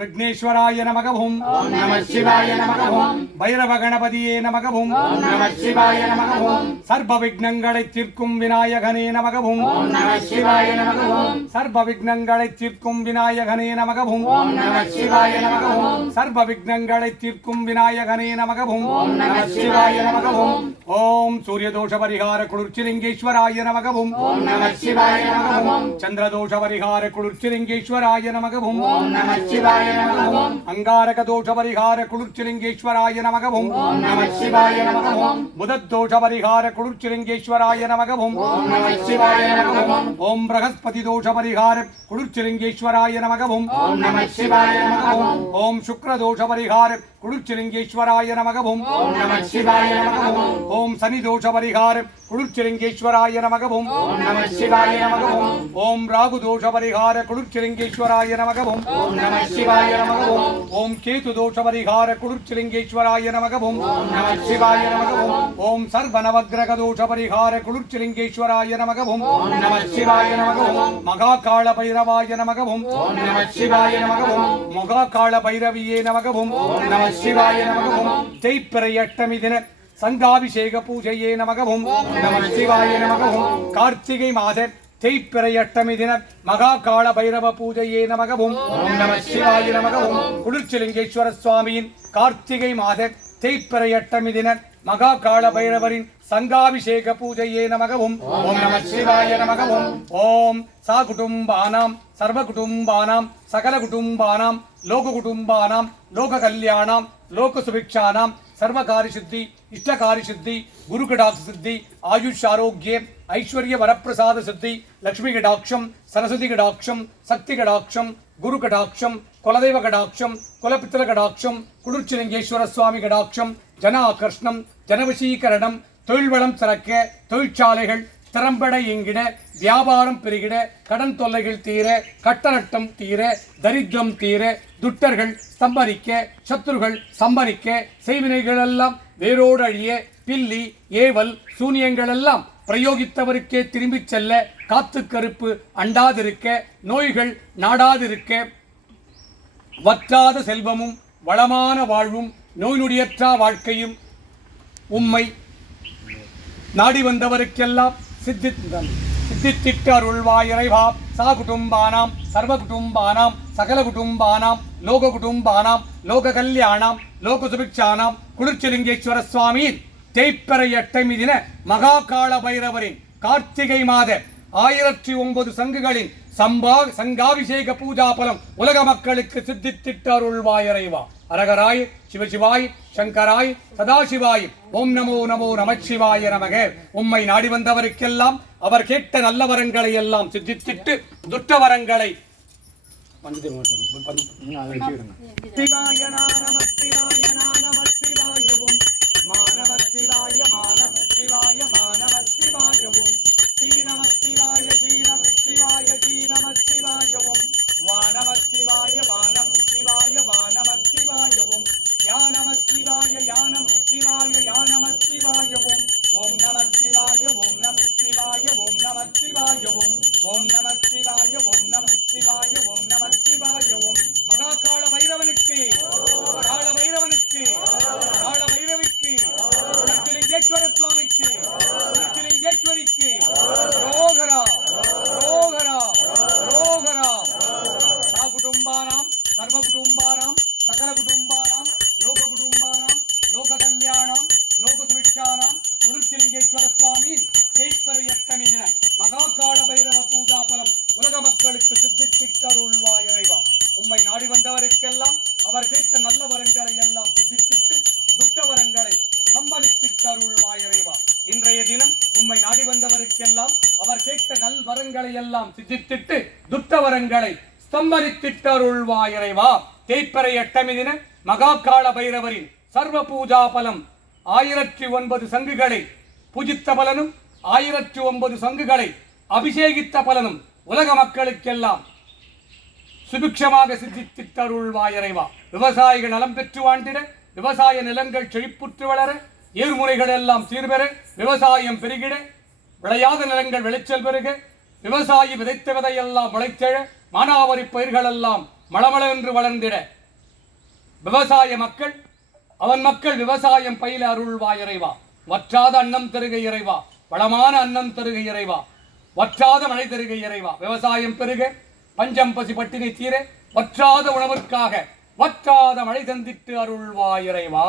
விக்னேஸ்வராய நமகவும் ஓம் நம சிவாய நமகவும் பைரவ கணபதியே நமகவும் ஓம் நம சிவாய நமகவும் சர்வ விக்னங்களை தீர்க்கும் விநாயகனே நமகவும் ஓம் நம சிவாய நமகவும் சர்வ விக்னங்களை தீர்க்கும் விநாயகனே நமகவும் ஓம் நம சிவாய நமகவும் சர்வ விக்னங்களை தீர்க்கும் விநாயகனே நமகவும் ஓம் நம சிவாய நமகவும் ஓம் சூரிய தோஷ பரிகார குளிர்ச்சிலிங்கேஸ்வராய நமகவும் ஓம் நம சிவாய நமகவும் சந்திரதோஷ பரிகார குளிர்ச்சிலிங்கேஸ்வராய நமகவும் ஓம் நம சிவாய அங்காரக தோஷ பரிகார குளிர்ச்சிலிங்கேஸ்வராய நமகவும் ஓம் நம சிவாய நமகவும் புதத் தோஷ பரிகார குளிர்ச்சிலிங்கேஸ்வராய நமகவும் ஓம் பிரகஸ்பதி தோஷ பரிகார குளிர்ச்சிலிங்கேஸ்வராய நமகவும் ஓம் நம சிவாய நமகவும் ஓம் சுக்ர தோஷ பரிகார குளிர்ச்சிலிங்கேஸ்வராய நமகவும் ஓம் சனி தோஷ பரிகார குளிர்ச்சிலிங்கேஸ்வராய நமகவும் ஓம் ராகு தோஷ பரிகார குளிர்ச்சிலிங்கேஸ்வராய நமகவும் சிவாய நமகவும் ஓம் கேது தோஷ பரிகார குளிர்ச்சிலிங்கேஸ்வராய நமகவும் சிவாய நமகவும் ஓம் சர்வ நவக்கிரக தோஷ பரிகார குளிர்ச்சிலிங்கேஸ்வராய நமகவும் நம சிவாய நமகவும் மகா கால பைரவாய நமகவும் நம சிவாய நமகவும் மகா கால பைரவியே நமகவும் நம சிவாய நமகவும் தேய்ப்பிறை அஷ்டமி தின சங்காபிஷேக பூஜையே நமகவும் நம சிவாய நமகவும் கார்த்திகை மாத தேய்ப்பிறை அஷ்டமி தின மகா கால பைரவ பூஜையே நமகவும். ஓம் நம சிவாய நமகவும். குளிர்ச்சிலிங்கேஸ்வர சுவாமியின் கார்த்திகை மாத தேய்ப்பிறை அஷ்டமி தின மகா கால பைரவரின் சங்காபிஷேக பூஜையே நமகவும். ஓம் நம சிவாய நமகவும். ஓம் சா குடும்பானாம் சர்வ குடும்பானாம் சகல குடும்பானாம் லோக குடும்பானாம் லோக கல்யாணாம் லோக சுபிக்ஷானாம் சர்வகாரி சித்தி இஷ்டகாரி சித்தி குரு கடாட்ச சித்தி ஆயுஷ் ஆரோக்கியம் ஐஸ்வர்ய வரப்பிரசாத சித்தி லக்ஷ்மி கடாட்சம் சரஸ்வதி கடாட்சம் சக்தி கடாட்சம் குரு கடாட்சம் குலதெய்வ கடாட்சம் குலபித்தல கடாட்சம் குளிர்ச்சிலிங்கேஸ்வர சுவாமி கடாட்சம் ஜன ஆகர்ஷ்ணம் ஜனவசீகரணம் தொழில் வளம் சிறக்க தொழிற்சாலைகள் திறம்பட எங்கிட வியாபாரம் பெருகிட கடன் தொல்லைகள் தீர கட்டநட்டம் தீர தரித்திரம் தீர துட்டர்கள் ஸ்தம்பரிக்க சத்துருகள் சம்பரிக்க செய்வினைகளெல்லாம் வேரோடு அழிய பில்லி ஏவல் சூனியங்களெல்லாம் பிரயோகித்தவருக்கே திரும்பிச் செல்ல காத்து கருப்பு அண்டாதிருக்க நோய்கள் நாடாதிருக்க வற்றாத செல்வமும் வளமான வாழ்வும் நோய் நொடியற்றா வாழ்க்கையும் உம்மை நாடி வந்தவருக்கெல்லாம் சித்தித்தம். சித்தித்திட்ட அருள்வாய் இறைவா சா குடும்பானாம் சர்வ குடும்பானாம் சகல குடும்பானாம் லோக குடும்பானாம் லோக கல்யாணாம் லோக சுபிக்ஷானாம் குளிர்ச்சலிங்கேஸ்வர சுவாமி தேய்ப்பறை எட்டமி தின மகா கால பைரவரின் கார்த்திகை மாத ஆயிரத்தி ஒன்பது சங்குகளின் சம்பா சங்காபிஷேக பூஜா பலம் உலக மக்களுக்கு சித்தித்திட்ட அருள்வாய் இறைவா. அரகராய் சிவசிவாய் சங்கராய் சதாசிவாய். ஓம் நமோ நமோ நமச்சிவாய நமக. உம்மை நாடி வந்தவருக்கெல்லாம் அவர் கேட்ட நல்ல வரங்களை எல்லாம் சித்தித்திட்டு துட்ட வரங்களை சிவாய நம சிவாய சித்தித்திட்டருள்வா இறைவா உம்மை நாடி வந்தவருக்கெல்லாம் அவர் கேட்ட நல்ல வரங்களை எல்லாம் சித்தித்திட்டு துட்ட வரங்களை சம்பளித்திட்டருள்வா இறைவா இன்றைய தினம் உம்மை நாடி வந்தவருக்கெல்லாம் அவர் கேட்ட நல் வரங்களை எல்லாம் சித்தித்திட்டு துட்ட வரங்களை ஸ்தம்பரித்திட்டருள்வா இறைவா தேய்ப்பறை எட்டமி தின மகாகால பைரவரின் சர்வ பூஜா பலம் ஆயிரத்தி ஒன்பது சங்குகளை பூஜித்த பலனும் ஆயிரத்தி ஒன்பது சங்குகளை அபிஷேகித்த பலனும் உலக மக்களுக்கெல்லாம் சுபிக்ஷமாக சித்தித்தருள்வாயறைவா விவசாயிகள் நலம் பெற்று வாழ்ந்திட விவசாய நிலங்கள் செழிப்புற்று வளர ஏர்முறைகள் எல்லாம் சீர்பெற விவசாயம் பெருகிட விளையாத நிலங்கள் விளைச்சல் பெருக விவசாயி விதைத்த விதையெல்லாம் முளைத்தெழ மானாவரி பயிர்களெல்லாம் மளமளவென்று வளர்ந்திட. விவசாய மக்கள் அவன் மக்கள் விவசாயம் பயில அருள்வா இறைவா வற்றாத அன்னம் தருக இறைவா. வளமான அன்னம் தருக இறைவா. வற்றாத மழை தருக இறைவா. விவசாயம் பெருக பஞ்சம் பசி பட்டினி தீர வற்றாத உணவுக்காக வற்றாத மழை தந்திட்டு அருள்வாயிறைவா